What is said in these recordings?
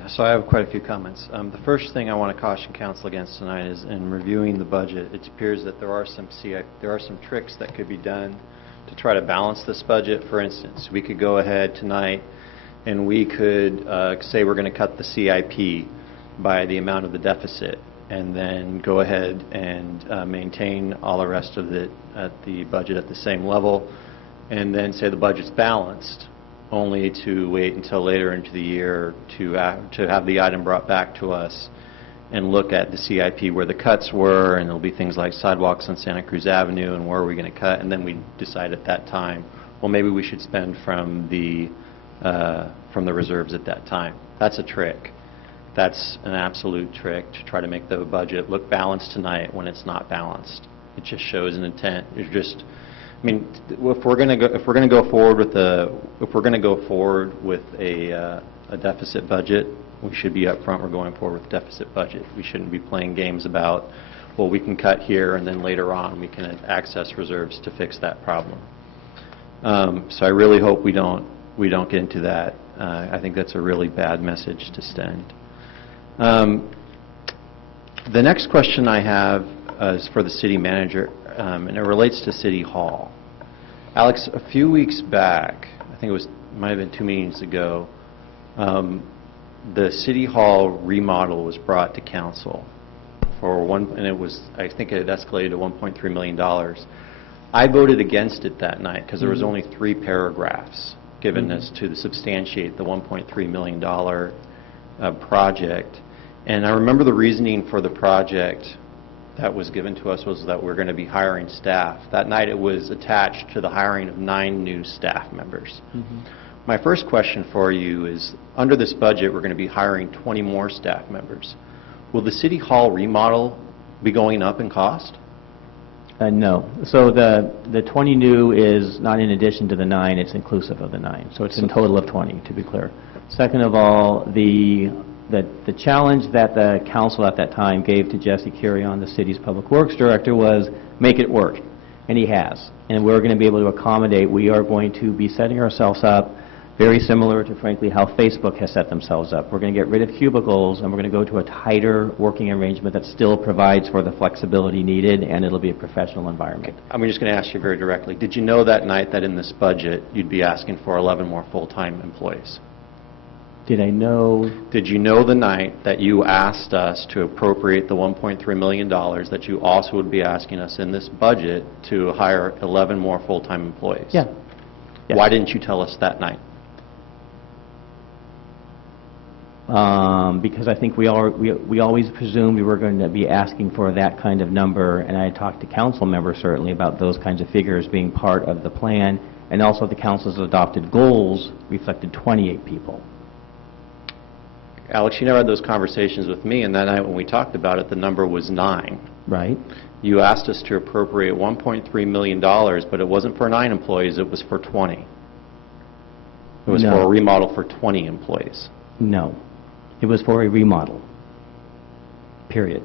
Yeah, so I have quite a few comments. The first thing I want to caution council against tonight is in reviewing the budget, it appears that there are some tricks that could be done to try to balance this budget. For instance, we could go ahead tonight and we could say we're going to cut the CIP by the amount of the deficit, and then go ahead and maintain all the rest of the budget at the same level, and then say the budget's balanced, only to wait until later into the year to have the item brought back to us and look at the CIP where the cuts were, and there'll be things like sidewalks on Santa Cruz Avenue and where are we going to cut, and then we decide at that time, well, maybe we should spend from the reserves at that time. That's a trick. That's an absolute trick to try to make the budget look balanced tonight when it's not balanced. It just shows an intent. It's just, I mean, if we're going to go forward with a deficit budget, we should be up front. We're going forward with a deficit budget. We shouldn't be playing games about, well, we can cut here and then later on we can access reserves to fix that problem. So I really hope we don't get into that. I think that's a really bad message to send. The next question I have is for the city manager, and it relates to City Hall. Alex, a few weeks back, I think it might have been 2 meetings ago, the City Hall remodel was brought to council for I think it had escalated to $1.3 million. I voted against it that night because there was only 3 paragraphs given as to substantiate the $1.3 million project. And I remember the reasoning for the project that was given to us was that we're going to be hiring staff. That night it was attached to the hiring of 9 new staff members. My first question for you is, under this budget we're going to be hiring 20 more staff members. Will the City Hall remodel be going up in cost? No. So the 20 new is not in addition to the 9, it's inclusive of the 9. So it's in total of 20, to be clear. Second of all, the challenge that the council at that time gave to Jesse Curion, the city's public works director, was make it work. And he has. And we're going to be able to accommodate. We are going to be setting ourselves up very similar to, frankly, how Facebook has set themselves up. We're going to get rid of cubicles, and we're going to go to a tighter working arrangement that still provides for the flexibility needed, and it'll be a professional environment. I'm just going to ask you very directly. Did you know that night that in this budget you'd be asking for 11 more full-time employees? Did I know? Did you know the night that you asked us to appropriate the $1.3 million that you also would be asking us in this budget to hire 11 more full-time employees? Yeah. Why didn't you tell us that night? Because I think we always presumed we were going to be asking for that kind of number, and I talked to council members certainly about those kinds of figures being part of the plan, and also the council's adopted goals reflected 28 people. Alex, you never had those conversations with me, and that night when we talked about it, the number was 9. Right. You asked us to appropriate $1.3 million, but it wasn't for 9 employees, it was for 20. It was for a remodel for 20 employees. No. It was for a remodel, period.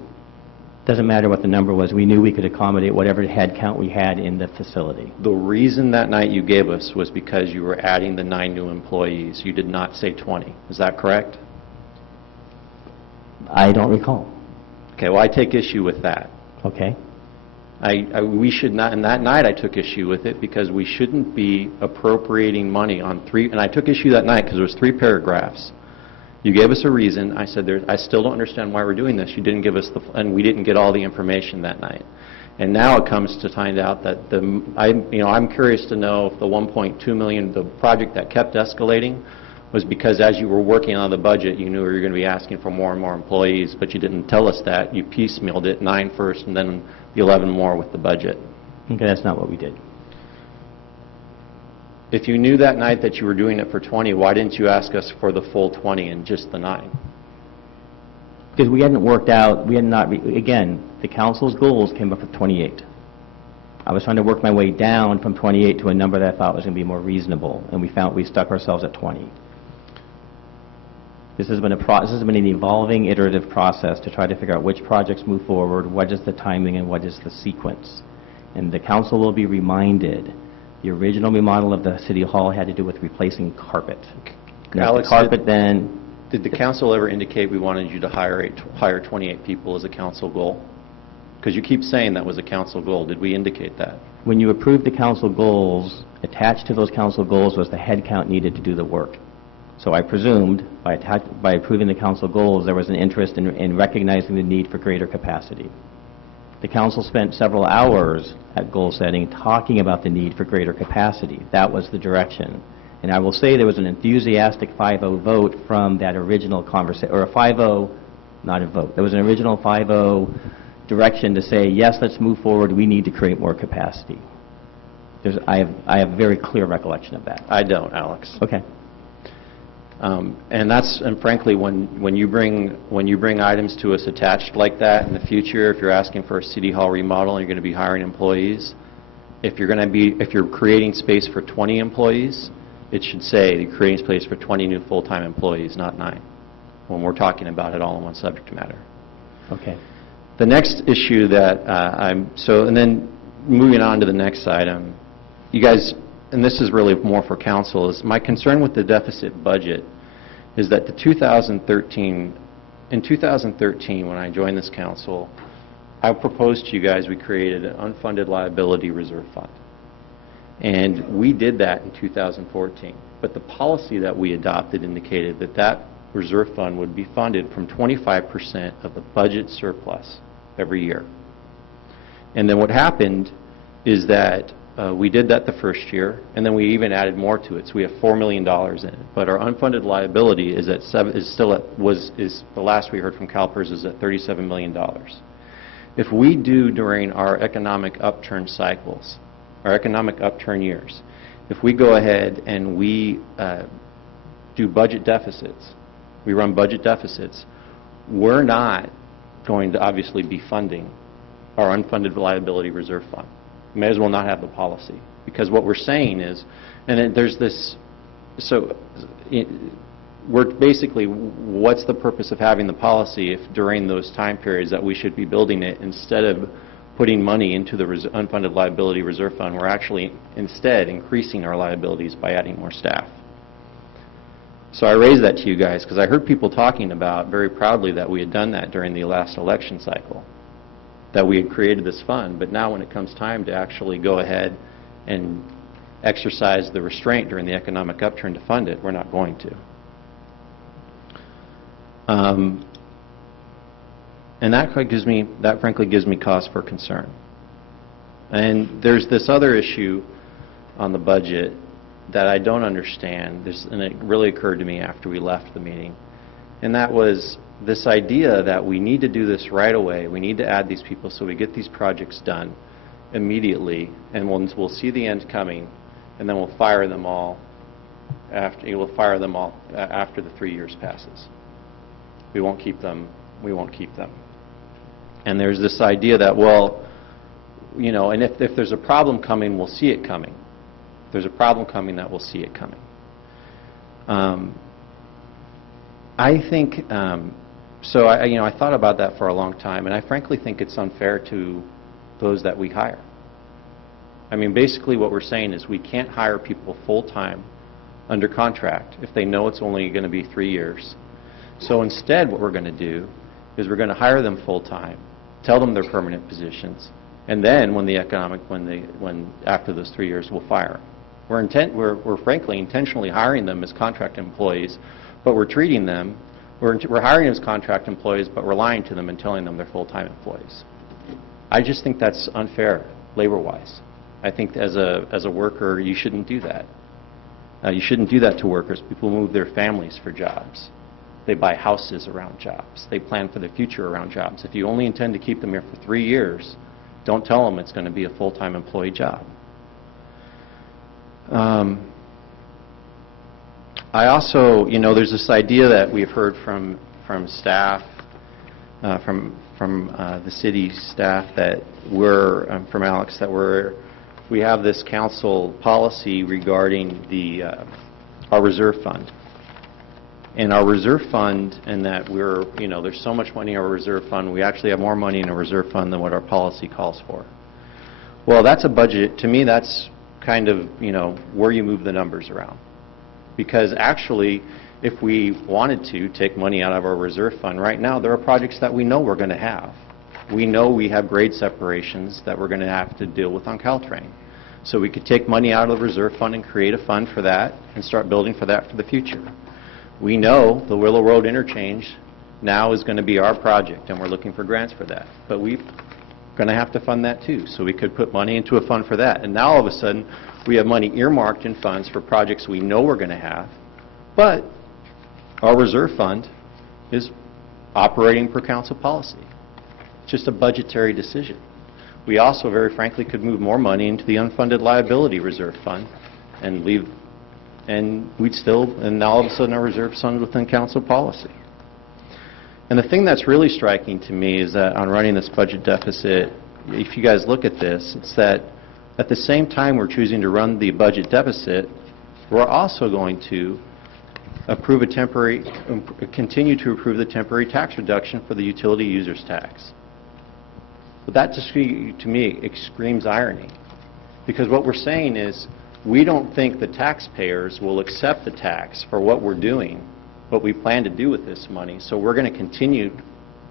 Doesn't matter what the number was. We knew we could accommodate whatever head count we had in the facility. The reason that night you gave us was because you were adding the 9 new employees. You did not say 20. Is that correct? I don't recall. Okay, well, I take issue with that. Okay. We should not, and that night I took issue with it because we shouldn't be appropriating money on 3, and I took issue that night because there was 3 paragraphs. You gave us a reason. I said, I still don't understand why we're doing this. You didn't give us and we didn't get all the information that night. And now it comes to find out that I'm curious to know if the 1.2 million, the project that kept escalating, was because as you were working on the budget, you knew you were going to be asking for more and more employees, but you didn't tell us that. You piecemealed it, 9 first, and then the 11 more with the budget. Okay, that's not what we did. If you knew that night that you were doing it for 20, why didn't you ask us for the full 20 and just the 9? Because we hadn't worked out, we had not, again, the council's goals came up with 28. I was trying to work my way down from 28 to a number that I thought was going to be more reasonable, and we stuck ourselves at 20. This has been an evolving, iterative process to try to figure out which projects move forward, what is the timing, and what is the sequence. And the council will be reminded the original remodel of the City Hall had to do with replacing carpet. Alex, the carpet then Did the council ever indicate we wanted you to hire 28 people as a council goal? Because you keep saying that was a council goal. Did we indicate that? When you approved the council goals, attached to those council goals was the head count needed to do the work. So I presumed by approving the council goals, there was an interest in recognizing the need for greater capacity. The council spent several hours at goal setting talking about the need for greater capacity. That was the direction. And I will say there was an enthusiastic 5-0 vote from that original conversation, or a 5-0, not a vote. There was an original 5-0 direction to say, yes, let's move forward, we need to create more capacity. I have a very clear recollection of that. I don't, Alex. Okay. And frankly, when you bring items to us attached like that in the future, if you're asking for a city hall remodel and you're going to be hiring employees, if you're creating space for 20 employees, it should say you're creating space for 20 new full-time employees, not 9, when we're talking about it all in one subject matter. Okay. The next issue that and then moving on to the next item, you guys, and this is really more for council, is my concern with the deficit budget is that in 2013, when I joined this council, I proposed to you guys we created an unfunded liability reserve fund. And we did that in 2014. But the policy that we adopted indicated that that reserve fund would be funded from 25% of the budget surplus every year. And then what happened is that we did that the first year, and then we even added more to it. So we have $4 million in it. But our unfunded liability is the last we heard from CalPERS is at $37 million. If we do during our economic upturn cycles, our economic upturn years, if we go ahead and we do budget deficits, we run budget deficits, we're not going to obviously be funding our unfunded liability reserve fund. We may as well not have the policy, because what we're saying is, and then there's this, we're basically, what's the purpose of having the policy if during those time periods that we should be building it, instead of putting money into the unfunded liability reserve fund, we're actually instead increasing our liabilities by adding more staff. So I raised that to you guys because I heard people talking about very proudly that we had done that during the last election cycle, that we had created this fund, but now when it comes time to actually go ahead and exercise the restraint during the economic upturn to fund it, we're not going to. And that frankly gives me cause for concern. And there's this other issue on the budget that I don't understand, and it really occurred to me after we left the meeting, and that was this idea that we need to do this right away. We need to add these people so we get these projects done immediately, and we'll see the end coming, and then we'll fire them all after the 3 years passes. We won't keep them. We won't keep them. And there's this idea that, well, you know, and if there's a problem coming, we'll see it coming. If there's a problem coming, that we'll see it coming. I think, I thought about that for a long time, and I frankly think it's unfair to those that we hire. I mean, basically what we're saying is we can't hire people full-time under contract if they know it's only going to be 3 years. So instead what we're going to do is we're going to hire them full-time, tell them they're permanent positions, and then when after those 3 years, we'll fire them. We're frankly intentionally hiring them as contract employees, but we're treating them, we're hiring them as contract employees, but we're lying to them and telling them they're full-time employees. I just think that's unfair, labor-wise. I think as a worker, you shouldn't do that. You shouldn't do that to workers. People move their families for jobs. They buy houses around jobs. They plan for the future around jobs. If you only intend to keep them here for 3 years, don't tell them it's going to be a full-time employee job. I also, there's this idea that we've heard from staff, from the city staff that from Alex, that we have this council policy regarding our reserve fund. And our reserve fund, and that there's so much money in our reserve fund, we actually have more money in a reserve fund than what our policy calls for. Well, that's a budget. To me, that's kind of, where you move the numbers around. Because actually, if we wanted to take money out of our reserve fund, right now, there are projects that we know we're going to have. We know we have grade separations that we're going to have to deal with on Caltrain. So we could take money out of the reserve fund and create a fund for that and start building for that for the future. We know the Willow Road interchange now is going to be our project, and we're looking for grants for that. But we're going to have to fund that too. So we could put money into a fund for that. And now all of a sudden, we have money earmarked in funds for projects we know we're going to have, but our reserve fund is operating per council policy. It's just a budgetary decision. We also, very frankly, could move more money into the unfunded liability reserve fund and leave, and now all of a sudden our reserve fund within council policy. And the thing that's really striking to me is that on running this budget deficit, if you guys look at this, it's that at the same time we're choosing to run the budget deficit, we're also going to continue to approve the temporary tax reduction for the utility users tax. But that, to me, screams irony. Because what we're saying is, we don't think the taxpayers will accept the tax for what we're doing, what we plan to do with this money, so we're going to continue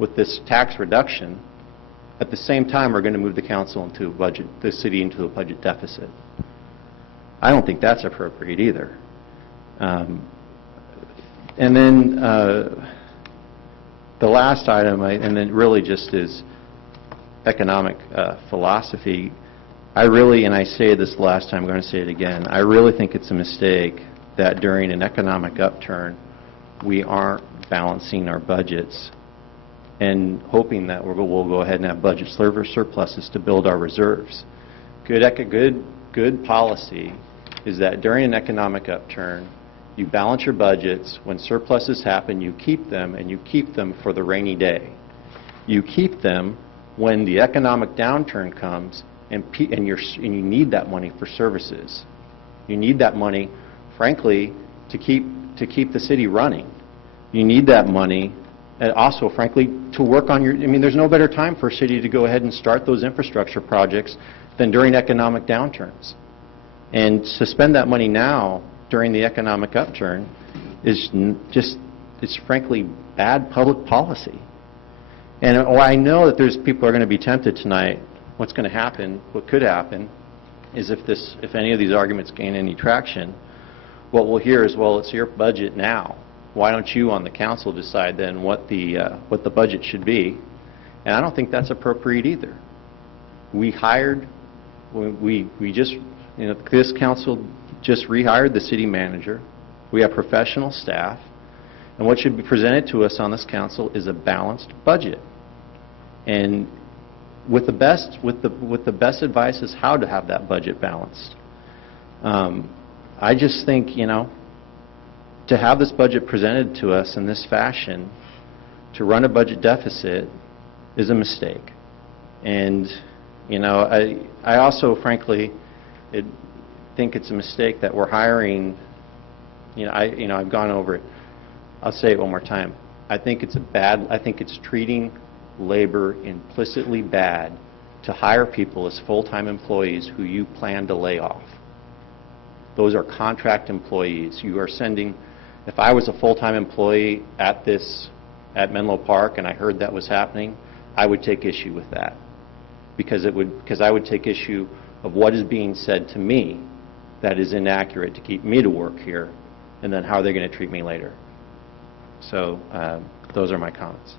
with this tax reduction. At the same time, we're going to move the council into a budget, the city into a budget deficit. I don't think that's appropriate either. And then the last item, and then really just is economic philosophy. I really, and I say this last time, I'm going to say it again, I really think it's a mistake that during an economic upturn, we aren't balancing our budgets and hoping that we'll go ahead and have budget surpluses to build our reserves. Good policy is that during an economic upturn, you balance your budgets. When surpluses happen, you keep them, and you keep them for the rainy day. You keep them when the economic downturn comes, and you need that money for services. You need that money, frankly, to keep the city running. You need that money, and also, frankly, to work on your. I mean, there's no better time for a city to go ahead and start those infrastructure projects than during economic downturns. And to spend that money now during the economic upturn is it's frankly bad public policy. And I know that there's people who are going to be tempted tonight. What's going to happen, what could happen, is if any of these arguments gain any traction, what we'll hear is, well, it's your budget now. Why don't you on the council decide then what the budget should be? And I don't think that's appropriate either. We just, this council just rehired the city manager. We have professional staff. And what should be presented to us on this council is a balanced budget. And with the best advice is how to have that budget balanced. I just think, to have this budget presented to us in this fashion, to run a budget deficit, is a mistake. And, I also, frankly, think it's a mistake that we're hiring, I've gone over it. I'll say it one more time. I think it's treating labor implicitly bad to hire people as full-time employees who you plan to lay off. Those are contract employees. You are sending, if I was a full-time employee at Menlo Park and I heard that was happening, I would take issue with that. Because I would take issue of what is being said to me that is inaccurate to keep me to work here, and then how are they going to treat me later. So those are my comments.